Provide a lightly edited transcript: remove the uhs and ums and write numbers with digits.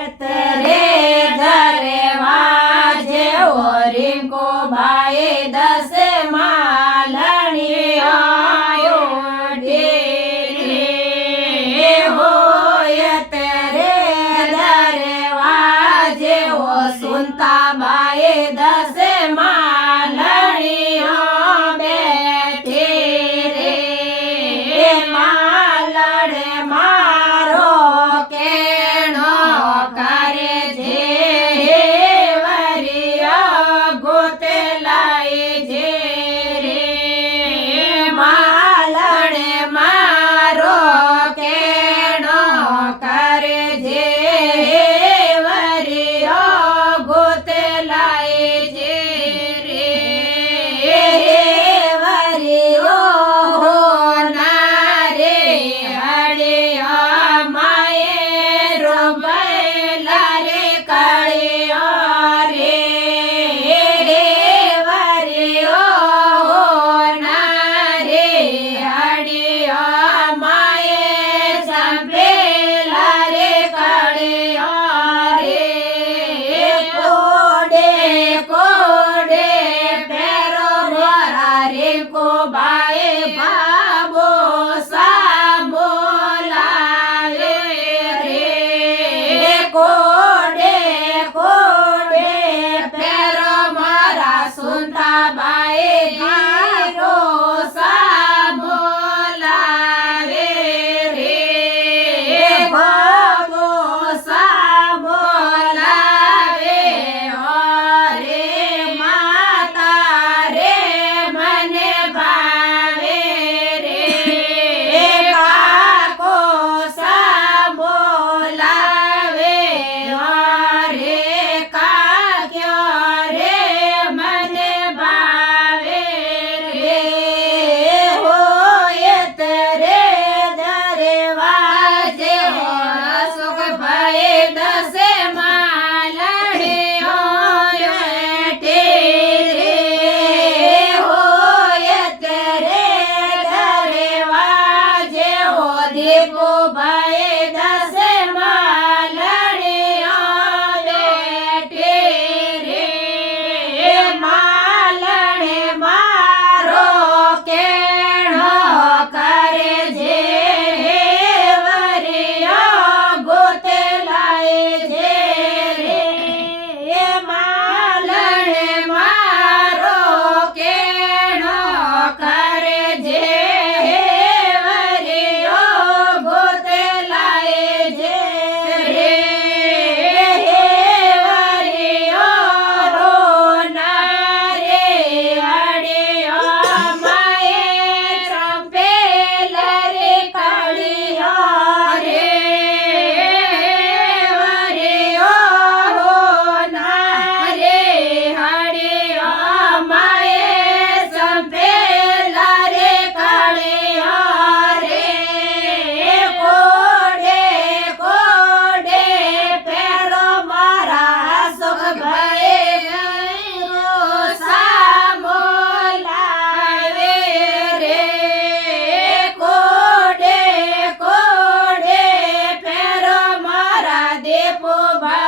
રે ધરે વાજે ઓરિંકો બાએ દસે માલણી આયો રે હોય રે ધરે વાજે ઓ સુનતા બાએ દસે માલણી બેઠી રે માલણ મારો કેણો કરે છે વરિયા ગોતે લાય છે રે માલણ મારો કેણો કરે છે વરિયા ગોતે લાય છે રે વરિયો નારે હળિયા માએ રોબૈલા રે કાળિયા રે વરિયો નારે હળિયા માએ સંભેલા રે કાળિયા રે કોડે કોડે પેરો મોરા રે કો બાએ બાબો સાંભોલાવે રે કોડે કોડે પેરો મારા સુનતા બાએ ગીરો સાંભોલાવે રે બાબો સાંભોલાવે રે માતા રે મને ભાવે રે કાકો સાંભોલાવે રે કાક્યો રે મને ભાવે રે હોય રે ધરે વાજે સુખ ભય દસે માલણી બેઠી રે હોય રે ધરે વાજે દીપો ભય દસે માલણી બેઠી રે માલણી મારો કેણો કરે છે વરિયા ગોતે લાય છે રે માલણી મારો કેણો કરે છે વરિયા ગોતે લાય છે રે વરિયો નારે હળિયા માએ ચંપેલા રે કાળિયા રે વરિયો નારે હળિયા માએ ચંપેલા રે કાળિયા રે કોડે કોડે પેરો મારા સુખ ભય સાંભોલાવે રે કોડે કોડે પેરો મારા દેપો ભાઈ